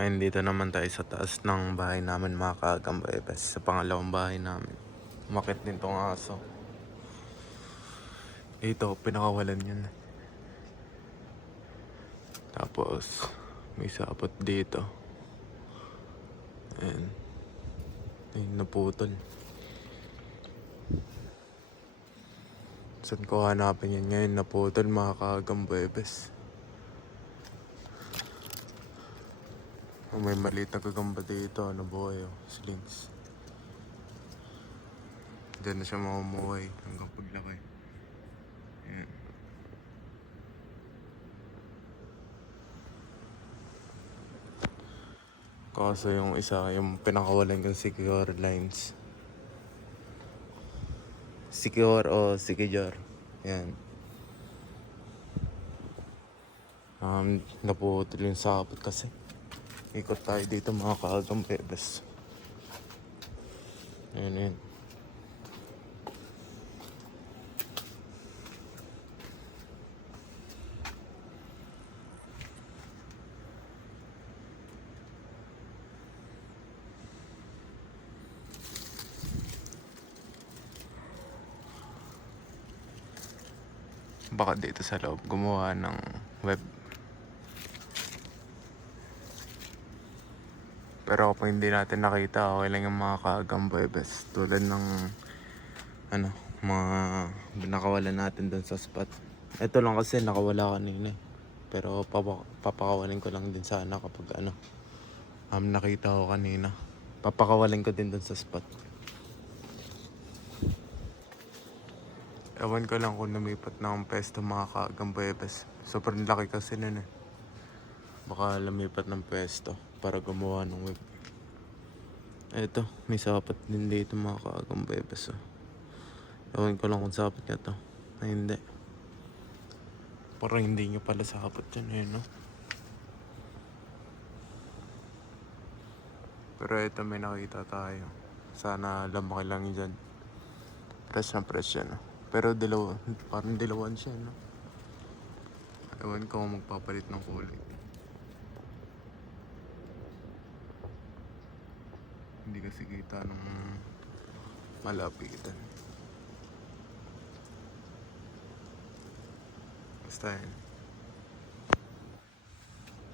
Ayun, dito naman tayo sa taas ng bahay namin mga kaagambebes. Sa pangalawang bahay namin. Umakit din tong aso. Dito, pinakawalan yun. Tapos, may sapot dito. Ayan. Ayun, naputol. Saan ko hanapin yan ngayon? Naputol mga kaagambebes. May maliit na gagamba dito. Ano buhay oh. Slings. Diyan na siya mamumuhay hanggang paglaki. Ayan. Kaso yung isa, yung pinakawalan kong secure lines. Secure o Sikijor. Yan. Naputol yung sapot kasi. Ikot tayo dito mga kaagambebes. Ayan, ayan. Baka dito sa loob gumawa ng web. Pero kung hindi natin nakita, okay lang yung mga kaagambebes. Tulad ng mga nakawalan natin dun sa spot. Ito lang kasi nakawala kanina. Pero papakawalan ko lang din sana kapag nakita ko kanina. Papakawalan ko din dun sa spot. Ewan ko lang kung lumipat na ang pesto mga kaagambebes. Sobrang laki kasi nun eh. Baka lumipat ng pesto para gumawa ng web. Eto, may sapat din dito mga kaagambebes. Ewan ko lang kung sapat niya to. Ay hindi. Parang hindi nyo pala sapat yan eh, no? Pero eto, may nakita tayo. Sana lamaki lang yun dyan. Fresh na fresh yan. Pero parang dilawan siya, no? Ewan ko kung magpapalit ng kulay. Hindi kasi kita ng malapitan. Basta yan.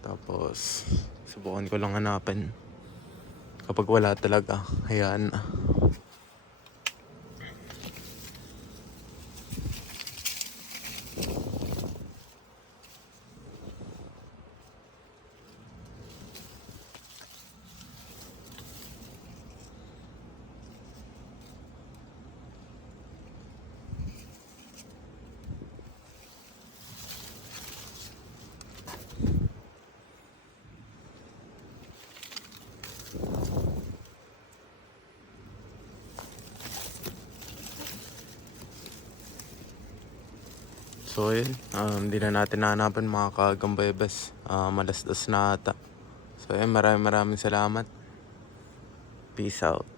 Tapos, subukan ko lang hanapin. Kapag wala talaga, hayaan na. So yun, hindi na natin hahanapan mga kaagambebes. Malasdas na ata. So yun, maraming salamat. Peace out.